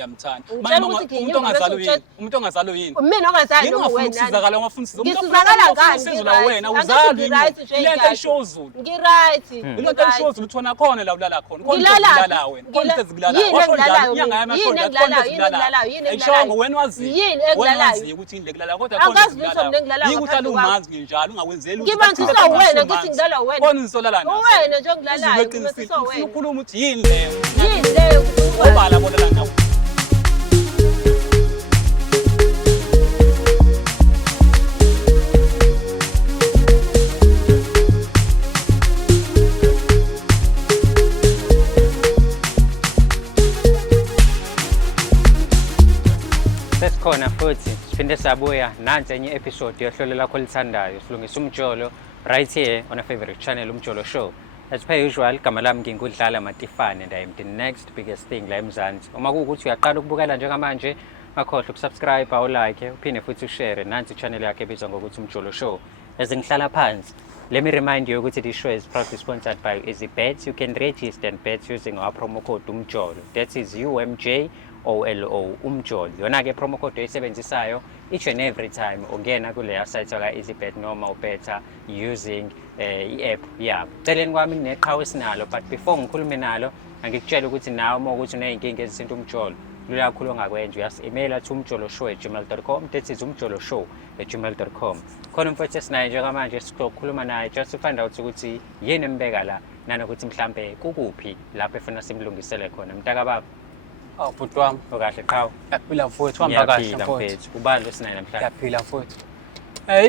ngiyamthanda umuntu ongazalwa yini mina ongazali noma wena ngisizakala ngafundisa ngisizakala ngani sizula wena uzali lento eshow uzulu ngiright lento eshow uzulu uthona khona la ulala khona khona wena khona sezigilala washo njalo inyanga yamashonda khona sezigilala ayishongo wena wazi ukuthi indle kulala kodwa khona sezigilala yikuhlala umazi njalo ungawenzeli ngiba ngisizwa wena ngithi ngidlala wena khona ngisolala nawe wena nje ngidlalayo ngisizwa wena ukhuluma uthi yini leyo ubala bona la nawe Sesikhona futhi siphinde sabuya nansi enye episode yohlelo lakho lithandayo silungisa umjolo right here on a favorite channel Umjolo Show. As per usual, igama lami ngingudlala Matifane and I am the next biggest thing la eMzansi. Uma kuwukuthi uyaqala ukubukela njengamanje, akhohle ukusubscribe, like, uphinde futhi ushare nansi channel yakhe ebizwa ngokuthi Umjolo Show. As ngihlala phansi, let me remind you ukuthi this show is proudly sponsored by EasyBets. You can register and bet using our promo code Umjolo. That is UMJOLO Umjolo. Yona ke promo code oyisebenzisayo each and every time ungena kule site ka EasyBet noma ubetha using i-app yabo. Celeni kwami neqhawe sinalo, but before ngikhulume nalo angikutshela ukuthi nawe uma ukuthi uneyinkinga ezisinto umjolo lula kakhulu ongakwenza uyas-emaila to umjoloshow@gmail.com. That is umjoloshow@gmail.com. Khona mfowethu esinaye njengamanje sizokhuluma naye just to find out ukuthi yini embeka la nanokuthi mhlambe kukuphi lapho efuna simlungisele khona mntaka baba. Bhuti wami Okahle qhawe. Yaphila mfowethu uhamba kahle mfowethu. Ubani losinaye namhlanje? Yaphila mfowethu.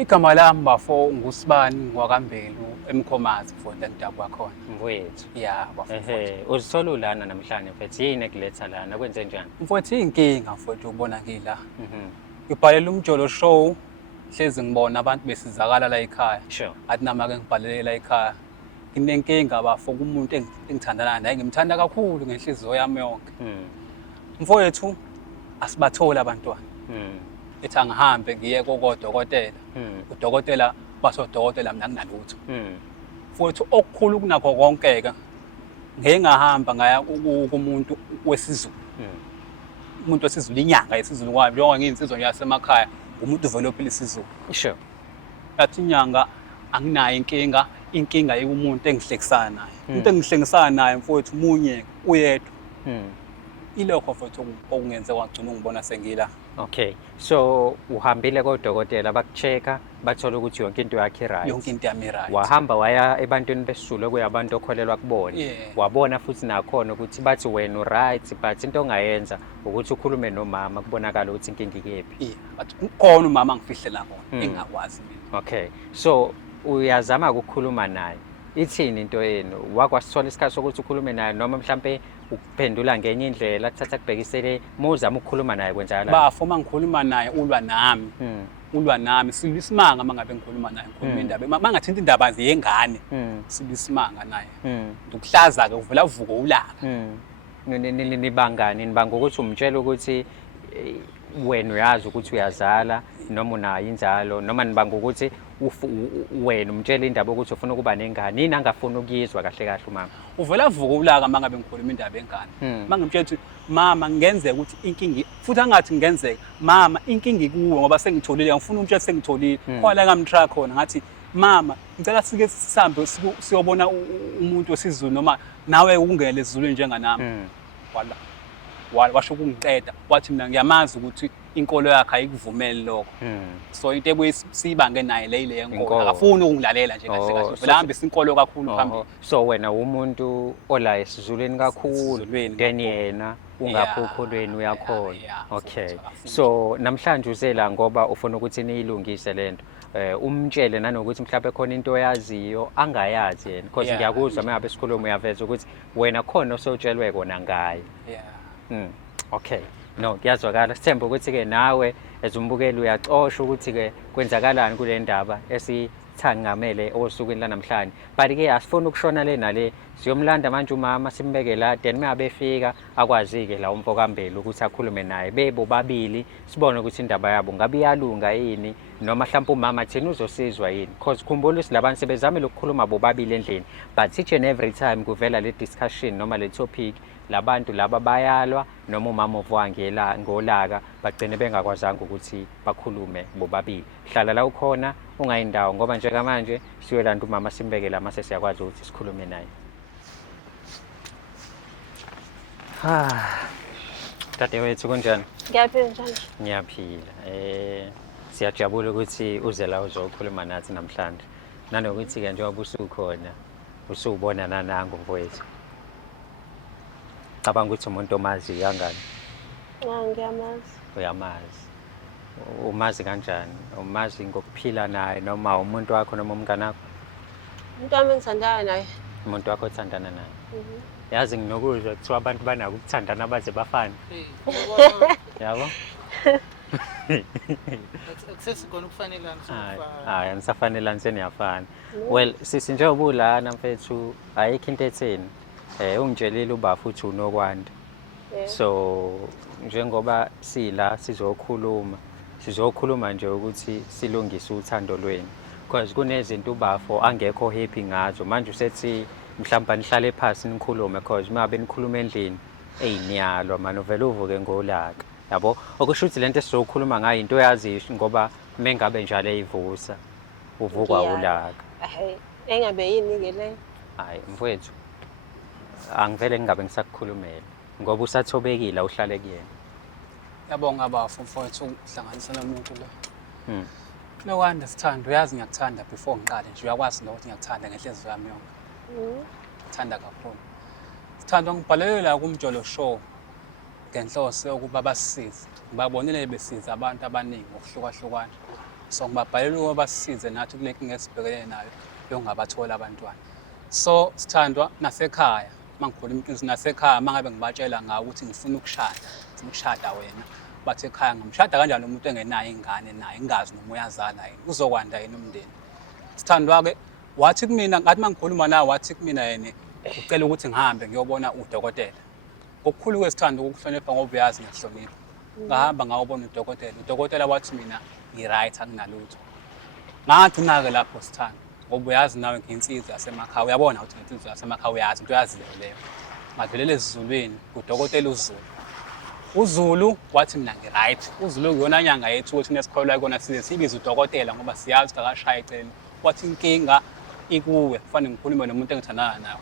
Igama bafo ngusibani wakambelu eMkhomazi mfowethu endawo kwakhona. Mfowethu. Yeah bafo. Uzithola ulana namhlanje mfowethu yini ekuletha lana kwenze njani? Mfowethu inkinga mfowethu ubona ngila. Ngibhalela Umjolo Show hlezi ngibona abantu besizakala la ekhaya. Sure. Athi nama ke ngibhalele la ekhaya. Nginenkinga bafo kumuntu engithandana naye ngimthanda kakhulu ngenhliziyo yami yonke. Mfowethu asibathola abantwana. Ethi angihambe ngiye kodokotela. Udokotela basodokotela mina nginalutho. Mfowethu okukhulu kunakho konke ke ngeke ngahamba ngaya kumuntu wesizulu. Umuntu wesizulu inyanga yesizulu kwayo njengoba ngiyinsizwa yasemakhaya umuntu uvelophile isizulu. Sure. Yathi inyanga anginayo inkinga yokumuntu engihlekisana naye. Umuntu engihlekisana naye mfowethu munye uyedwa. Ilokho mfowethu okungenze wagcina ungibona sengila. Okay. So uhambile kodokotela bakuchecka bathola ukuthi yonke into yakhe right. Yonke into yami right. Wahamba waya ebantwini besizulu kuyabantu okholelwa kubona. Wabona futhi nakhona ukuthi bathi wena right but into ongayenza ukuthi ukhulume nomama kubonakala ukuthi inkinga ikephi. But ukhona umama ngifihlela khona engakwazi mina. Okay. So uyazama ukukhuluma naye. Ithini into yenu? Wakwasithola isikhathi sokuthi ukhulume naye noma mhlambe ukuphendula ngenye indlela thatha kubhekisele muzama ukukhuluma naye kwenzakala? Bafo mangikhuluma naye ulwa nami. Ulwa nami sibisimanga mangabe ngikhuluma naye ngikhuluma indaba mangathinta indaba yengane sibisimanga naye. Ukuhlaza ke uvela uvuko ulaka. Nibangani nibanga ukuthi umtshela ukuthi wena uyazi ukuthi uyazala noma unayo inzalo noma nibanga ukuthi wena umtshela indaba ukuthi ufuna ukuba nengane yini angafuni ukuyizwa kahle kahle umama? Uvela vuka ulaka mangabe ngikhuluma indaba yengane. Mangimtshela ukuthi mama ngenzeka ukuthi inkingi futhi angathi ngenzeka mama inkingi kuwe ngoba sengitholile ngifuna umtshela sengitholile khona ngamtra khona ngathi mama ngicela sike sihambe siyobona umuntu wesizulu noma nawe ungele ezulwini njenganami. Washo ukungiqeda wathi mina ngiyamazi ukuthi inkolo yakhe ayikuvumeli lokho. So into ebuye sibange naye le yenkolo akafuni ukungilalela nje kahle kahle vele hamba isinkolo kakhulu phambili. So wena umuntu ola esizulweni kakhulu then yena ungapho ukholweni uyakholwa. Okay. So namhlanje uzela ngoba ufuna ukuthi niyilungise lento. Umtshele nanokuthi mhlawumbe khona into oyaziyo angayazi yena because ngiyakuzwa mangabe sikhuluma uyaveza ukuthi wena khona osotshelwe kona ngaye. Okay. No, kuyazwakala. Sithemba ukuthi ke nawe ezumbukeli uyacosha ukuthi ke kwenzakalani kule ndaba esithangamele osukwini lanamhlanje. But ke asifuni ukushona le nale. Siyomlanda manje umama simbeke la then mabe efika akwazi ke la umfokambeli ukuthi akhulume naye bebo babili sibone ukuthi indaba yabo ngabe iyalunga yini noma mhlawumbe umama thina uzosizwa yini because khumbula ukuthi labantu sebezamile ukukhuluma bobabili endlini but each and every time kuvela le discussion noma le topic labantu laba bayalwa noma umama uvwa ngolaka bagcine bengakwazanga ukuthi bakhulume bobabili. Hlala la ukhona ungayindawo ngoba njengamanje siyolantu umama simbeke la mase siyakwazi ukuthi sikhulume naye. Dadewethu kunjani? Ngiyaphila njani? Ngiyaphila. Siyajabula ukuthi uze la uzokhuluma nathi namhlanje. Nanokuthi ke njengoba usukhona usubona nanangu mfowethu. Cabanga ukuthi umuntu omazi kangani? Ngiyamazi. Uyamazi. Umazi kanjani? Umazi ngokuphila naye noma umuntu wakho noma umngane wakho? Umuntu wami engithandayo naye. Umuntu wakho othandana naye. Yazi nginokuzwa kuthiwa abantu banako ukuthandana baze bafane. Yabo? Akusesikona ukufanelana Hayi anisafanelani seniyafana. Well sisi njengoba ulana mfethu ayikho into etheni. Ungitshelile uba futhi unokwanda. So njengoba sila sizokhuluma nje ukuthi silungise uthando lweni. Because kunezinto ubafo angekho happy ngazo. Manje usethi mhlawumbe nihlale phansi nikhulume because mabe nikhuluma endlini eyiniyalwa manje vele uvuke ngolaka. Yabo okusho ukuthi lento esizokhuluma ngayo into yazi ngoba mengabe njalo eyivusa uvukwa ulaka. Engabe yini ke le? Hayi mfowethu angivele ngingabe ngisakukhulumela ngoba usathobekile uhlale kuyena. Yabonga bafu mfowethu ukuhlanganisa nomuntu lo. Nokwanda sithando uyazi ngiyakuthanda before ngiqale nje uyakwazi ukuthi ngiyakuthanda ngenhliziyo yami yonke. Ngithanda kakhulu. Sithando ngibhalele la kumjolo show ngenhloso yokuba basisize. Ngibabonile besiza abantu abaningi ngokuhlukahlukana. So ngibabhalele ukuba basisize nathi kule nkinga esibhekene nayo yongabathola abantwana. So sithandwa nasekhaya mangikhuluma inkinga nasekhaya mangabe ngibatshela ngawo ukuthi ngifuna ukushada wena. Bathe ekhaya ngimshada kanjani umuntu engenayo ingane naye ingazi noma uyazala yini uzokwanda yini umndeni. Sithandwa ke wathi kumina ngathi mangikhuluma nawe wathi kumina yena ucela ukuthi ngihambe ngiyobona udokotela. Okukhulu kwesithando ukuhlonipha ngoba uyazi ngiyahlonipha. Ngahamba ngawubona udokotela. Udokotela wathi mina ngi-right akunalutho. Ngagcina ke lapho sithando ngoba uyazi nawe nginsizwa yasemakhaya uyabona ukuthi nginsizwa yasemakhaya uyazi into yazi leyo. Ngadlulela ezizulwini udokotela uZulu wathi mina ngi-right. uZulu kuyona nyanga yethu ukuthi nesikholwa ikona size sibize udokotela ngoba siyazi akashaya icela. Wathi inkinga ikuwe kufanele ngikhulume nomuntu engithandana naye.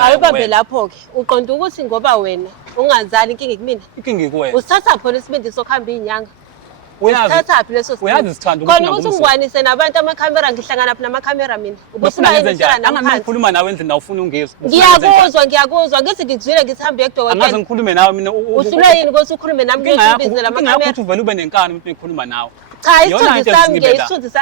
Ayibambe lapho ke. Uqonda ukuthi ngoba wena ungazali inkinga kumina. Inkinga ikuwe. Usithatha phela isibindi sokuhamba izinyanga. Uyazi Usithatha leso sibindi. Uyazi sithando khona ukuthi ungwanise nabantu amakhamera ngihlangana phi namakhamera mina. Ubusifuna njani? Angazi ngikhuluma nawe endlini awufuna ungizwe. Ngiyakuzwa ngithi ngizwile ngisihambe ekudokotela. Angazi ngikhulume nawe mina. Usula yini ukuthi ukhulume nami ngiyibizela amakhamera. Ngiyakho uvela ube nenkani umuntu ekhuluma nawe. Cha isithunzi sami ngiyisithunzi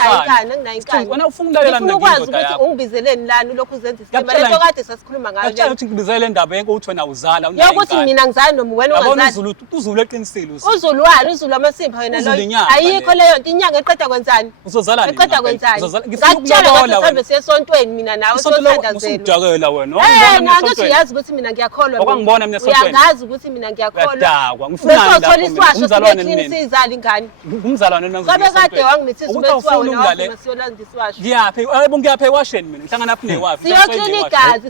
anginayinkani. Wena ufuna ukulalela mina ngiyindoda yakho. Ungibizeleni lani lokhu uzenza isithemba lento kade sasikhuluma ngayo. Ngiyacela ukuthi ngibizele indaba yenko uthi wena uzala yokuthi mina ngizali noma wena ungazali. uZulu eqinisile uZulu wani uZulu amasimba wena loyo ayikho leyo nto inyanga eqeda kwenzani uzozalani eqeda kwenzani ngakutshela ukuthi sihambe siye esontweni mina nawe sothandazela usudakela wena ngathi uyazi ukuthi mina ngiyakholwa okwangibona mina esontweni uyangazi ukuthi mina ngiyakholwa uyadakwa ngifuna umzalwane mina izali umzalwane nami kabe kade wangimithisa ubethiwa wena wasiyolanda iswasho ngiyaphi ngiyaphi ewasheni mina ngihlangana lapha newafi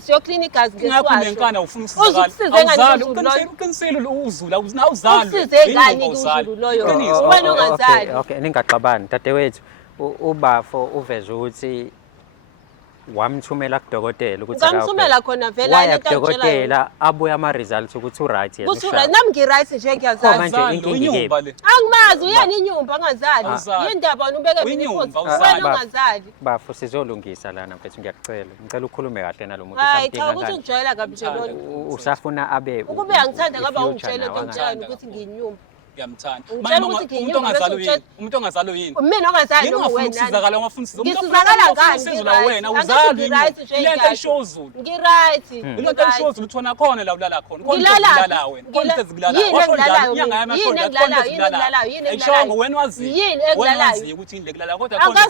siyoclean igazi ngiyaphi nenkana ufuna usizakala uqinisile uZulu awuzali usize ngani uZulu loyo wena ungazali okay ningaxabani dadewethu ubafo uveze ukuthi wamthumela kudokotela ukuthi ngamthumela khona vela into dokotela abuya ama results ukuthi u-right yena uthi nami ngi-right nje ngiyazali manje inyumba le angimazi uyani inyumba angazali yindaba wena ubeke mina iphutha wena ungazali bafo sizolungisa lana mfethu ngiyacela ngicela ukhulume kahle nalomuntu hayi cha ukuthi ungijwayela kabi nje lona usafuna abe ukube angithanda ngaba ungitshela into ngitshela ukuthi ngiyinyumba ngiyamthanda umuntu ongazali yini mina ongazali noma wena usizakala ungafuna ngisizakala ngani wena uzali lento eshow uZulu ngi-right lento eshow uZulu uthona khona la ulala khona khona wena khona sezigilala yini engilalayo ayishongo wena wazi ukuthi indle kulala kodwa khona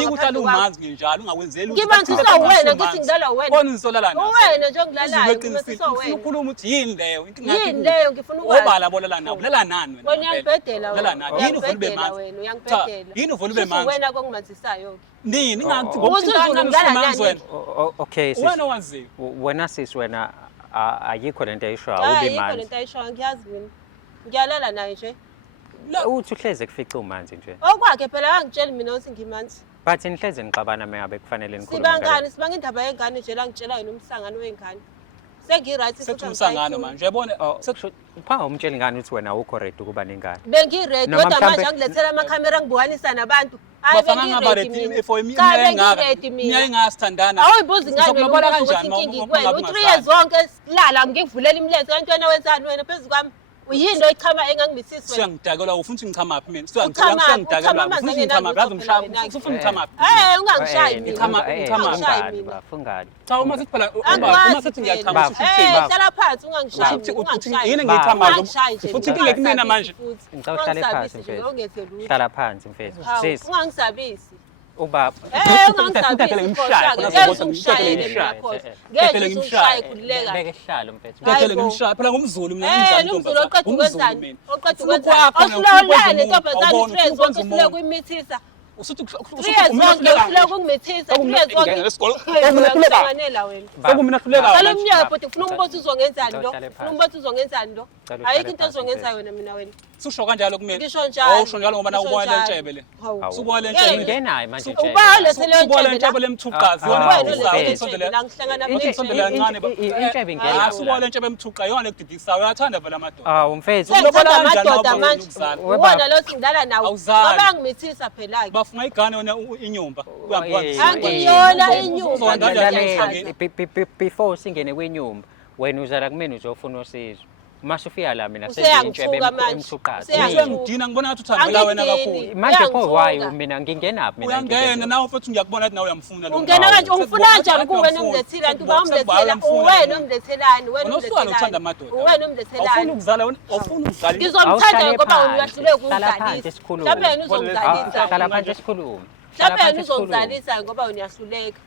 yikuhlala umazi njalo ungakwenzeli ngibanjiswa wena ngithi ngidala wena khona isolala nawe wena nje ngilalayo ngibanjiswa wena ukhuluma ukuthi yini leyo yini leyo ngifuna ukwazi obala bolala nawe ulala nani wena uyangibhedela wena yini uvula ube manzi uyangibhedela yini uvula ube manzi wena kongimanzisayo nini ngathi ngokuthintana usumanzi wena okay wena waziyo wena sis wena ayikho lento ayishoyo Hayi, awubi yikho manzi. lento ayishoyo ngiyazi mina. Ngiyalala naye nje. Uthi uhleze kufica umanzi nje. Okwakhe phela angitsheli mina ukuthi ngimanzi. But nihleze nixabana mengabe kufanele nikhulume ngayo. Sibangani sibanga indaba yengane nje la ngitshela yena umhlangano wengane. Sengi-right Sethi umsangano manje uyabona Upha umtsheli ngani ukuthi wena awukho ready ukuba nengane. Bengi-ready Noma kodwa manje mhlambe- angilethela amakhamera ngibuhanisa nabantu. Hayi bafana bengi-ready ngabarethi mina. for Cha iminyaka bengi-ready mina. iminyaka engasithandana Awuyibuza ingane Sizokulobola ukuthi kanjani inkinga uma ikwena. U3 years zonke silala ngikuvulela imilenze kanti wena wenzani wena phezu kwami. Uyini oyichama engangimisisi wena. siyangidakela ufuna ukuthi ngichamaphi mina Uchamaphi? siyangidakela Uchama ufuna amanzi ngichamaphi yazi angenalo umshaya utho ufuna ngichamaphi Ungangishayi mina. Ungani bafungani. cha uma sithi phela uma Angikwazi sithi phela. ngiyachama usho ukuthini Hlala phansi ungangishayi uthi mina. uthi Ungangishayi. yini ngiyachama Ungangishayi nje. futhi inkinga kumina manje Ngicela uhlale phansi nje. mfethu. Ungethe lutho. Hlala phansi mfethu. Hawu, Sis, ungangisabisi. ubaba. Ngithathele Ungangisabisi. ngimshaye, Ngeke ngithathele ungishayele mina ngimshaye. khona. Ngithathele Ngeke ngimshaye. ungishayele khulileka. Beke sihlalo mfethu. ngithathele ngimshaya phela ngumzulu mina Umzulu oqeda ukwenzani? Oqeda ukwenzani? Usukwakho Awusulawulane ntombazane awubona, 3 years ukwenza zonke umuntu. uhluleka ukuyimithisa. usuthi 3 years zonke uhluleka ukungimithisa. 3 years zonke. Ngiyakuhlanganela wena. sekumina hluleka Salo umnyaka bhuti ufuna umbuzo uzongenzani lo? Uhlale Ufuna umbuzo uzongenzani lo? Uhlale Ayikho into phansi, ozongenza yona mina wena. susho kanjalo kumina Ngisho njalo. usho njalo ngoba naku ubona lentshebe le Hawu. Sukuba le ntshebe Ingenayo manje nje. Ubale sele Sukuba le ntshebe ntshebe la. lemthuqazi Ah, yona Wena le uzayo ntshebe usondela la ngihlangana Sondela kancane Intshebe ingena. sukuba le ntshebe emthuqa yona ekudidisayo uyathanda vele amadoda Awu mfethu. Sengithanda Ulobola kanjani amadoda awuboni manje. ukuzala? Uwona lo singidala nawo. Awuzali. Abangimithisa phela ke. bafunga igane yona inyumba Angiyona inyumba Lalela, before singene kwenyumba wena uzala kumina uzofuna usizo. Mase ufika la mina Useyangithuka manje. emthuqazi. usuyangidina ngibona ngathi uthambela wena kakhulu Manje pho Uyangithuka. why mina ngingenaphi mina? uyangena nawe futhi ngiyakubona ukuthi nawe uyamfuna lo Ungena kanje ungifuna kanjani kuwena ungilethile antu bawumlethela uwena umlethelani wena unosuka uthanda amadoda uwena awufuni umlethelani ukuzala awufuni ukuzala ngizomthanda Awuhlale ngoba phansi. uyahlule Hlala phansi ukungizalisa sikhulume. mhlawumbe yena uzongizalisa Hlala phansi sikhulume. mhlawumbe yena uzongizalisa ngoba uyahluleka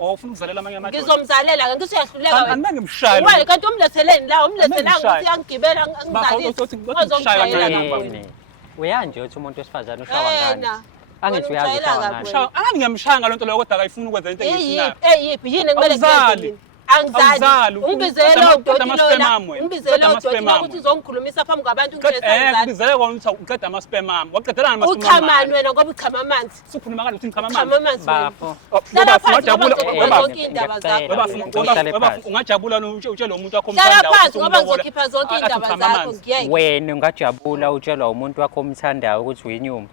awufuni ukuzalela amanye amadoda ngizomzalela ke ngithi uyahluleka wena anibanga ngimshaya wena kanti umletheleni la umlethelanga Angimshaye. ukuthi angigibela Bafa, ngizalisa uthi ngimshaya kancane ngizomshayela ngapha. Uyanje uthi umuntu wesifazane ushawa ngani? wena Angithi uyazi Wena ushawa umshayela ngani? angani ngiyamshaya ngalonto leyo kodwa akayifuni ukwenza into engiyifunayo eyiphi yini ekumele Awuzali. ngiyenze angizali Awuzali. ungibizele Qeda udoti ama-spam lola ami wena. ungibizele Qeda udoti ama-spam lola ami ukuthi wena. uzongikhulumisa phambi kwabantu ungithethe angizali ngicedela kona ukuthi uqeda ama-spam ami waqedelana uchamani wena ngoba uchama amanzi sukhuluma kanje ukuthi ngichama uchama amanzi wena Bafo. hlala phansi ngoba ungajabula ngizokhipha zonke iy'ndaba zakho ungajabula utshele umuntu wakho hlala omthandayo phansi ukuthi ngoba umlobola. ngizokhipha zonke Athi iy'ndaba uchama zakho amanzi. ngiyeke Wena ungajabula utshelwa umuntu wakho omthandayo ukuthi uyinyumba.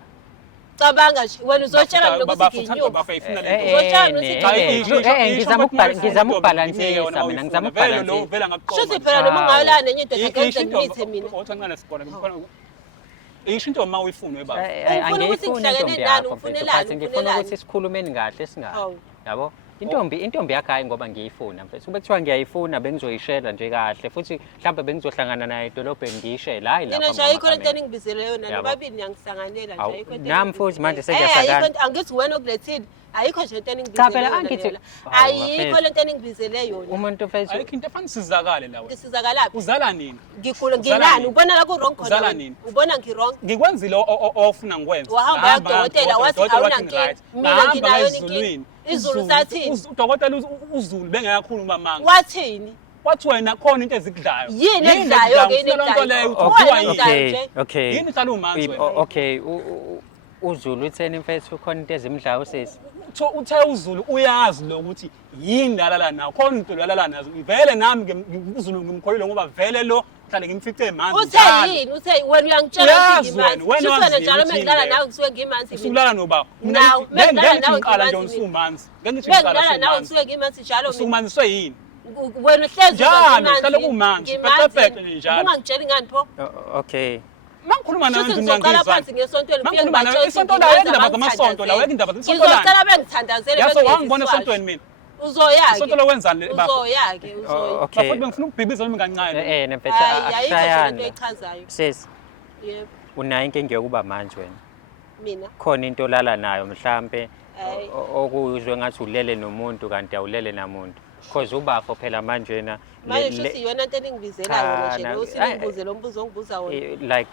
cabanga nje wena uzotshela mina ukuthi ngiyinyumba bafayifuna Eh, lento Uzotshela ukuthi ngizama ukubhalansisa mina ngizama ukubhalansisa. vela shuthi phela noma ungayolala nenye indoda ngenze ngimithe mina othancane sibona ngikhona isho into uma uyifuna webaba Ufuna ukuthi Angiyifuni ngihlangene intombi nani, yakho ufunelani, mfethu, but ngifuna ufunelani? ukuthi sikhulumeni kahle singabi. Hawu. Yabo? Intombi yakho hayi ngoba ngiyifuna mfethu. Kube kuthiwa ngiyayifuna bengizoyishela nje kahle futhi mhlawumbe bengizohlangana naye edolobheni ngiyishela hayi lapha. mina nje ayikho lento eningibizele yona Yabo. nobabili ngiyangisanganela nje Awu, ayikho lento nami futhi manje sengiyasakala. angithi wena okulethile ayikho nje lento Cha, eningibizele phela yona angithi- Leila. Hawu, ayikho bafethu. lento eningibizele yona Umuntu mfethu ayikho into efana sizakale la wena ngisizakalaphi uzala nini ngigula Uzala nginani nini? ubona la ku-wrong khona Uzala wena? nini? ubona ngi-wrong ngikwenzile ofuna ngikwenza wahamba yakudokotela wathi awunankinga mina nginayo inkinga izulu sathini udokotela uzulu bengekakhuluma manga wathini wathi wena khona into ezikudlayo Yini ekudlayo-ke, yini nto leyo ekudlayo? uthiwa Wena yini nje. okay. yini uhlala umanzi wena Okay, uZulu utheni mfethu khona into ezimdlayo sisi. uthe uzulu uyazi lo ukuthi yini lalala nawo khona into lalala nazo vele nami uzulu ngimkholile ngoba vele lo mhlale ngimfice emanzi uthe yini uthe wena uyangitshela ukuthi Uyazi wena, ngimanzi wena shuthi wena wazi njalo ukuthi mengidlala yini nawe kusuke ngimanzi mina. usulala noba Nawu, mengidlala nawe ngiqala nje ngimanzi usumanzi ngithi mengidlala nawe ngiqala kusuke ngimanzi njalo mina. usumanziswe yini Wena uhlezi Njalo, hlale kumanzi, pete-pete nje njalo. ungangitsheli ngani pho Okay. mangikhuluma nawe shuthi nje ngizoqala ngiyangizwa phansi ngesontweni ngifike Mangikhuluma nawe, ngibatshele isonto ukuthi lawo, ngibenza indaba zamasonto lawo, indaba abangithandazeli. isonto lani? Ngizocela bengithandazele yaso bengezi wangibona iswazi. esontweni mina Uzoya-ke. isonto lo wenzani bafo Uzoya-ke, uzoya. Okay. bafo bengifuna ukubhibiza nami kancane Nemfethu Hayi, ayikho nje lento ashayana. echazayo. Sis, Yebo, unayo inkinga yokuba manje wena. mina. Khona into olala nayo mhlambe Hayi. okuzwe ngathi ulele nomuntu kanti awulele namuntu. Because ubafo phela manje wena Manje shuthi yona into eningibizela yona nje Cha, lo na- usingibuze lo mbuzo ongibuza wona. like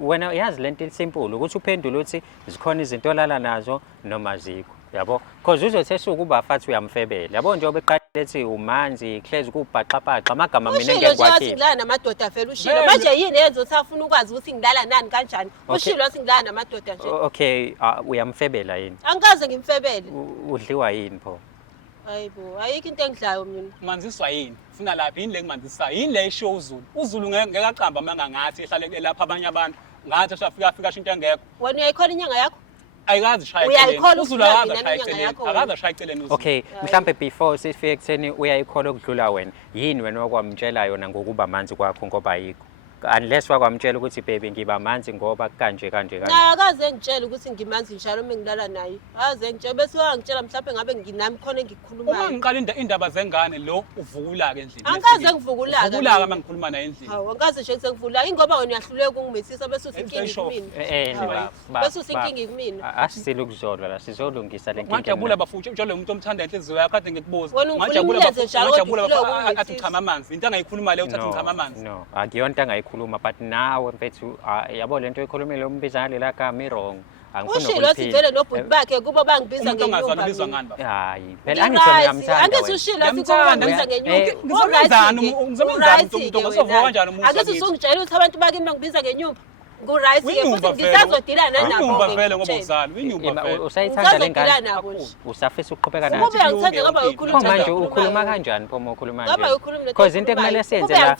wena yazi lento simple ukuthi uphendule uthi zikhona izinto olala nazo noma zikho yabo because uzothi esuku ubafathi uyamfebela yabo njengoba eqala lethi umanzi hlezi kubhaxabhaxa amagama mina ushilo engeke nje wathi kwakhile. ngilala namadoda vele ushilo Vele. manje yini yenza usafuna ukwazi ukuthi ngilala nani kanjani Okay. ushilo wathi ngilala namadoda nje Okay, uyamfebela yini? angikaze ngimfebele Udliwa yini pho? hayibo ayikho into engidlayo mina Manziswa yini? Funa laphi yini le kumanzisa? Yini le isho uZulu? uZulu ngeke aqamba manga ngathi ehlale lapha abanye abantu. Ngathi ashafika ashinto engekho. wena uyayikhola inyanga yakho Ayikazi shaya Uyayikholwa uZulu ukuthi akazi mina shaya inyanga eceleni. yakho Akazi shaya eceleni uZulu. Okay, mhlambe before sifike ekutheni uyayikhola ukudlula wena. Yini wena okwamtshela yona ngokuba manzi kwakho ngoba ayikho? Unless wakwamtshela ukuthi baby ngiba manzi ngoba kanje. na akaze ngitshela ukuthi ngimanzi njalo uma ngilala naye akaze ngitshela bese wangitshela mhlawumbe ngabe nginami khona Uma engikhulumayo ngiqala indaba zengane lo uvukula ke endlini. angikaze ngivukula Uvukula uma ngikhuluma naye endlini. hawu angikaze nje sengivula ingoba wena uyahluleka ukungimethisa bese usinkingi Esho. kumina bese usinkingi kumina Asisile ukuzolwa la sizolungisa le nkinga. Ngajabula bafuthi njalo umuntu omthanda inhliziyo yakhe kade ngikubuza. Wena ungifuna umlenze njalo kodwa ufuna ukungimethisa. athi ngichama amanzi. Into angayikhuluma leyo uthatha ngichama amanzi. No, akuyona angayikhuluma but nawe mfethu yabo lento ekhulumile umbiza ngalela gama wrong. ushilo wathi vele nobhuti bakhe kuba bangibiza Umuntu ongazwana ngenyumba ubizwa mina. ngani ba? Hayi, phela angitsho ngiyamthanda. Angithi ushilo wathi kuba Ngiyamthanda. bangibiza ngenyumba. Ngizomenzani umuntu ongazovuma kanjani umuntu Angithi wakithi? usungitshela ukuthi abantu bakini bangibiza ngenyumba. Nguright ke Winyumba futhi vele. ngisazodila nabo. Winyumba vele ngoba uzali. Winyumba vele. Usayithanda le Ngizazodila ngane? nabo nje. Usafisa ukuqhubeka Ukube nathi? angithanda ngaba Pho ukhuluma manje ukhuluma kanjani pho ukhuluma nje? Ngaba ukhuluma le Because into ekumele siyenze la,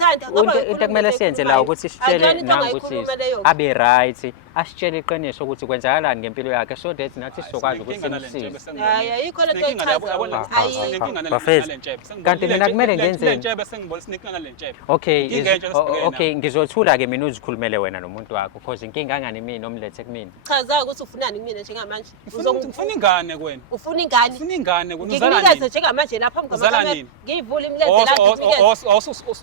into ekumele siyenze la ukuthi sitshele Akuyona into nangu ukuthi ongayikhuluma leyo. abe right, asitshele iqiniso ukuthi kwenzakalani ngempilo yakhe so that nathi sizokwazi ukuthi simsize. Hayi ayikho lento echazayo. Kanti mina kumele ngenzeni? Lentshebe sengibona sinenkinga nalentshebe. Okay, Inkinga entsha esibhekene okay ngizothula ke mina uzikhulumele wena nomuntu wakho because inkinga angani mina omlethe kumina. Chaza ukuthi ufunani kumina njengamanje. Ufuna ingane kwena. Ufuna ingane. Ufuna ingane kwena uzala Ngikunikeze nini? njengamanje lapha Uzala ngamkamera. nini? Ngiyivula imlenze la ngikunikeze.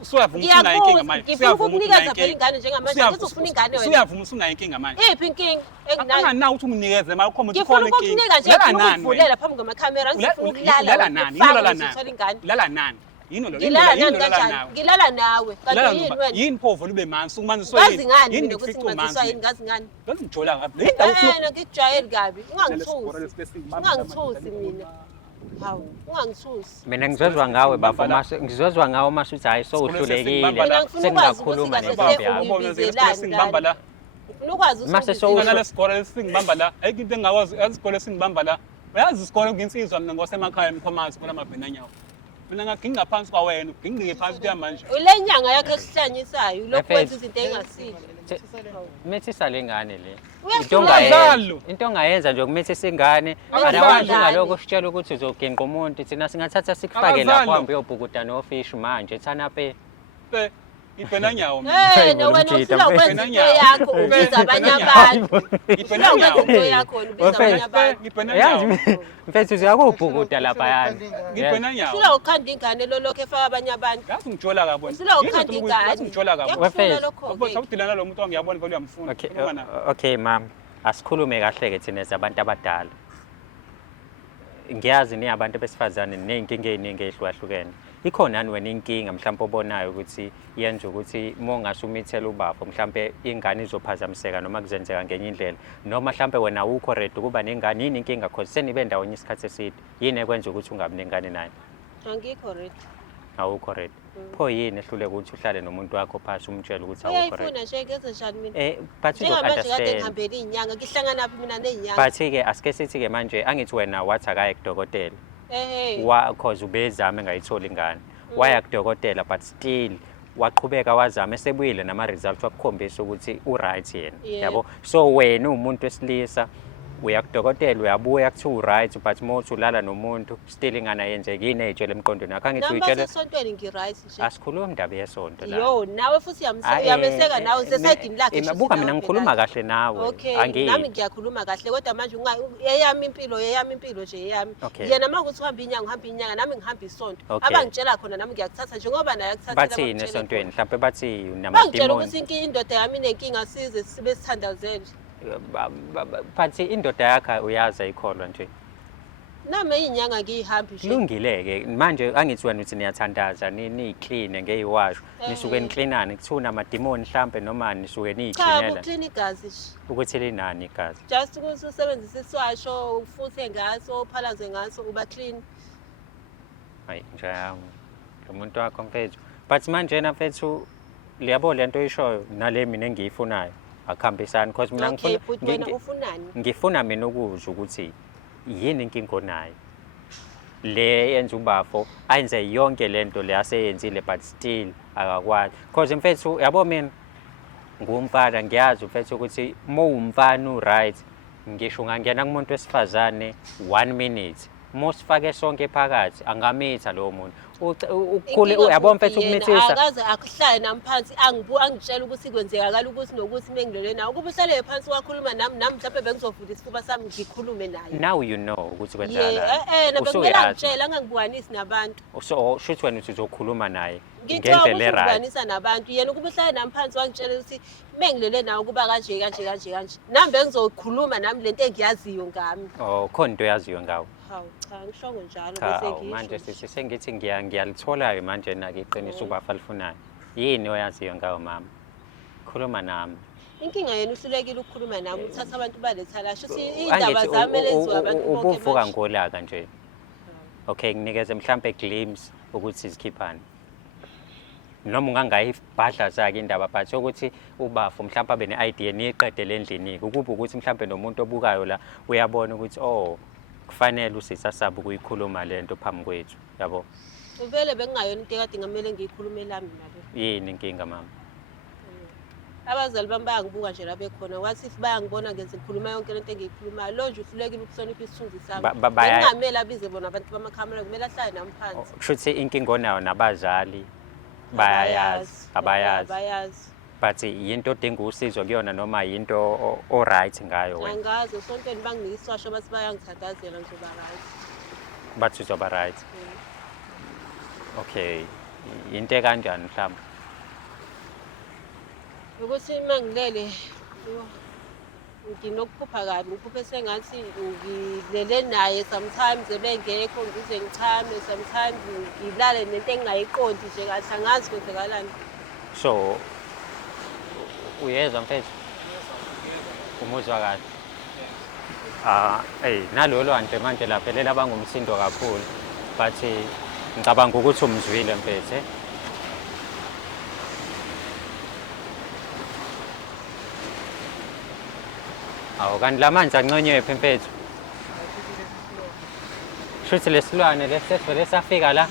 Usuyavuma usunayo inkinga manje. Ngifuna ukukunikeza phela ingane njengamanje. Ngithi ufuna ingane wena. Usuyavuma usunayo inkinga manje. Iphi inkinga enginayo? Anganawo ukuthi unginikeze manje ukhomba ukuthi Ngifuna khona inkinga. ukukunika nje Lala nani ukuvulela wena? phambi kwamakhamera ngifuna Lala ukulala. nani? Ufake Lala ukuthi nani? uthole ingane. Lala nani? Yini lo? Ngilala nani Lala kanjani? nawe. Ngilala nawe. Lala Kanti yini noma wena? yini pho vele ube mansi umanziswe Ngazi yini? ngani Yini mina ukuthi ngikufica ngimaziswa yini umanzi? ngazi ngani? Ngazi ngijola ngapi? Le ndawo Wena ngikujwayeli kabi. Ungangithusi mina. Hawu, ungangithusi. Mina ngizozwa ngawe bafo ngizozwa ngawe masuthi hayi so uhlulekile. Mina ngifuna ukwazi Sengingakhuluma ukuthi nentombi kahle yakho. Ubona singibamba la. Ngifuna ukwazi Mase ukuthi so- Ingane lesikole lesingibamba la. Ayikho into engakwazi esikole singibamba la. Uyazi isikole nginsizwa mina ngosemakhaya emkhomazi khona amabhena nyawo. Mina ngaginga phansi kwa wena, ugingike phansi kuya manje. ule nyanga yakhe esihlanyisayo lokho kwenza izinto engasile. Methisa lengane le. Ungazalo. Into ongayenza nje ukumethisa ingane. Ungazalo. Anawazi ungaloko usitshela ukuthi uzoginqa umuntu thina singathatha sikufake lapho Ungazalo. uhambe uyobhukuda nofish manje thana pe. Pe ibhena nyawo mina. Wena wena ufuna ukwenza into yakho ubiza abanye abantu. Ibhena Ufuna ukwenza into nyawo. yakho ubiza abanye abantu. Ibhena Yazi nyawo. mfethu uyakubhukuda lapha yani. Ibhena nyawo. Ufuna ukhanda ingane lolokho efaka abanye abantu. Yazi ngijola kabona. Ufuna ukhanda ingane. Yazi ngijola kabona. Ngiyakufuna lokho. Ubona sawudilana lo muntu ongiyabona vele uyamfuna. Okay, Khuluma naye. okay mama. Asikhulume kahle ke thina abantu abadala. Ngiyazi ni abantu besifazane nezinkinga eziningi ezihlukahlukene. Ikhona nani wena inkinga mhlawumbe obonayo ukuthi yenza ukuthi mongasumithela ubafo mhlawumbe ingane izophazamiseka noma kuzenzeka ngenye indlela noma mhlawumbe wena awukho ready ukuba nengane yini inkinga cause senibe ndawonye isikhathi eside yini ekwenza ukuthi ungabi nengane naye Angikho ready. awukho ready pho yini ehluleka ukuthi uhlale nomuntu wakho phasi umtshele ukuthi awukho ready Uyayifuna nje ngeze njani mina? but you Njengamanje kade understand ngihambela izinyanga ngihlangana naphi mina nezinyanga. but ke asike sithi ke manje angithi wena wathi akaye kudokotela Eh. cause ubezame ngayithola ingane waya kudokotela but still waqhubeka wazama esebuyile nama results wakukhombisa ukuthi u right yena Yeah. yabo so wena umuntu wesilisa uya kudokotela uyabuya kuthiwa u right but mothi ulala nomuntu still ingane ayenzeki yini eyitshela emqondweni yakho angithi Namba uyitshele sesontweni ngiright nje. asikhuluma indaba yesonto la Yo, nawe futhi uyameseka nawe usesayidini lakhe. buka mina ngikhuluma kahle nawe Okay, nami ngiyakhuluma kahle kodwa manje eyami impilo nje eyami. Okay. Yena manje uhamba inyanga nami ngihamba isonto. Okay. Abangitshela khona nami ngiyakuthatha njengoba naye akuthathela. bathini esontweni mhlawumbe bathi Bangitshela namadimoni ukuthi indoda yami inenkinga size sibe sithandazele. but indoda yakho uyazi ayikholwa nje Nami izinyanga ngiyihambi nje. kulungile-ke manje angithi wena uthi niyathandaza niyikline ngeyiwasho nisuke niklinane kuthiwa namadimoni mhlampe noma nisuke Cha, niyiklinela uklini igazi nje. ukuthi linani igazi Just ukuthi usebenzise iswasho, ufuthe ngaso, uphalaze ngaso, uba clean. hayi njalo lo muntu wakho mfethu but manje na mfethu liyabo lento oyishoyo nale mina engiyifunayo akuhambisani because mina Okay, but wena ufunani? ngifuna mina ukuzwa ukuthi yini inkinga onayo le yenza ubafo ayenze yonke lento le aseyenzile but still akakwazi because mfethu yabo mina ngumfana ngiyazi mfethu ukuthi umfana right ngisho ngangena kumuntu wesifazane 1 minute mosifake sonke phakathi angamitha lo muntu ukhule yabo mfethu ukumithisa akaze akuhlale namphansi angitshela ukuthi kwenzekakala ukuthi nokuthi mengilele nawe kuba uhlale phansi wakhuluma nami mhlawumbe bengizovula isifuba sami ngikhulume naye now you know ukuthi yeah kwenzakala bekumele angitshela angangibukanisi nabantu so shuthi wena uzokhuluma naye ngicela ngendlela right ukubukanisa nabantu yena kuba uhlale nami phansi wangitshela ukuthi mengilele nawe kuba kanje nami bengizokhuluma nami lento engiyaziyo ngami oh khona into yaziyo ngawo hawu cha ngishongo njalo cha bese manje sengithi ngiyalitholayo manje nake iqiniso ubafa lifunayo yini oyaziyo ngawo mama khuluma nami inkinga yena uhlulekile ukukhuluma nami uthatha abantu balethala sho indaba zami leziwa abantu bonke ubuvuka ngolaka nje okay nginikeze mhlambe glimpse ukuthi izikhiphani noma ungangayibhadla zakhe indaba but ukuthi ubafu mhlawumbe abe ne-idea niyiqedele endlini ukuba ukuthi mhlawumbe nomuntu obukayo la uyabona ukuthi oh kufanele usisasaba ukuyikhuluma lento phambi kwethu yabo uvele bengingayona into ekade ngamele ngiyikhulume lami nabo yini inkinga mama abazali bami bayangibuka nje la bekhona wathi if bayangibona ngenze ngikhuluma yonke lento engiyikhulumayo lo nje uhlulekile ukuhlonipha isithunzi sami bengamele abize bona abantu bamakhamera kumele ahlale nami phansi kushuthi inkinga onayo nabazali abayazi but yinto odinga usizo kuyona noma yinto right ngayo wena angazi sontweni banginika iswasho bathi bayangithandazela ngizoba right bathi uzoba right okay into kanjani mhlawumbe ukuthi mangilele nginokuphupha kabi ngiphuphe sengathi ngilele naye sometimes ebengekho ngize ngichame sometimes ngilale nento engingayiqondi nje kahle angazi kwenzekalani so uyezwa mfethu umuzwa kahle nalolo nje manje lapha lela bangumsindo kakhulu but ngicabanga ukuthi umzwile mfethu awu kanti lamanzi anconywe phempethu shuthi lesilwane lesivele safika la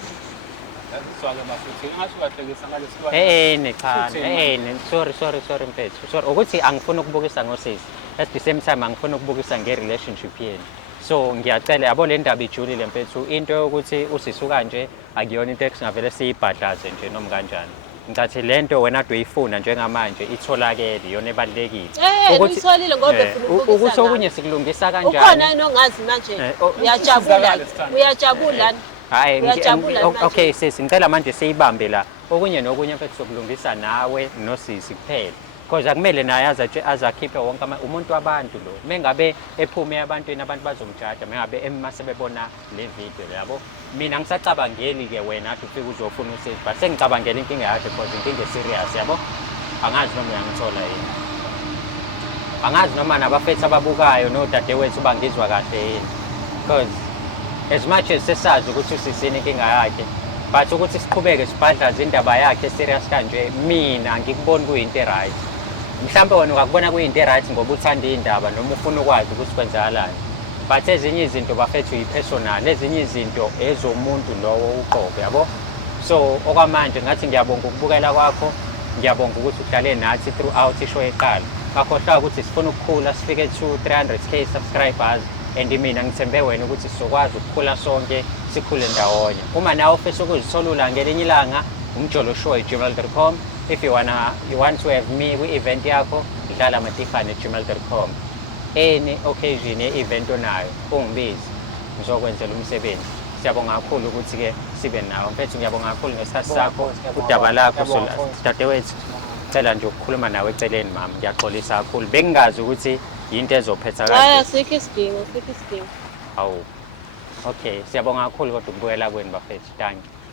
sorry mfethu sorry ukuthi angifuni ukubukisa ngosisi at the same time angifuni ukubukisa nge-relationship yenu so ngiyacela yabo le ndaba ijulile mfethu into yokuthi usisuka nje akuyona into esingavele siyibhadlaze nje noma kanjani ngicathi lento wena ade uyifuna njengamanje itholakele iyona ebalekile uyitholile ngoba ufuna ukubukisa ukuthi okunye sikulungisa kanjani ukhona nongazi manje uyajabula hayi okay sisi ngicela manje siyibambe la okunye nokunye mfethu sokulungisa nawe nosisi kuphela because akumele naye azakhiphe wonke umuntu wabantu lo mengabe ephume abantwini abantu bazomjaja mengabe emasebebona le video yabo mina ngisacabangeli ke wena athi ufike uzofuna usizo but sengicabangela inkinga yakhe because inkinga serious yabo angazi noma uyangithola yini angazi noma nabafethu ababukayo nodadewethu bangizwa kahle yini because as much as sesazi ukuthi usisini inkinga yakhe but ukuthi siqhubeke sibhadlaze indaba yakhe serious kanje mina ngikubona kuyinto right mhlawumbe wena ungakubona kuyinto right ngoba uthanda indaba noma ufuna ukwazi ukuthi kwenzakalani but ezinye izinto bafethu yipersonal ezinye izinto ezomuntu lowo uqobo yabo so okwamanje ngathi ngiyabonga ukubukela kwakho ngiyabonga ukuthi uhlale nathi throughout ishow eqala ngakhohlwa ukuthi sifuna ukukhula sifike to 300k subscribers and mina ngithembe wena ukuthi sizokwazi ukukhula sonke sikhule ndawonye uma nawe ufisa ukuzisolula ngelinye ilanga umjoloshow@gmail.com if you want to have me kwi-event yakho dlala matifane@gmail.com any occasion ye-event onayo ungibize ngizokwenzela umsebenzi siyabonga kakhulu ukuthi ke sibe nawe mfethu ngiyabonga kakhulu ngesikhathi sakho udaba lakho dadewethu cela nje ukukhuluma nawe eceleni mama ngiyaxolisa kakhulu bengingazi ukuthi yinto ezophetha kanje sikho isidingo awu okay siyabonga kakhulu kodwa ukubuyela kwenu bafethu thank you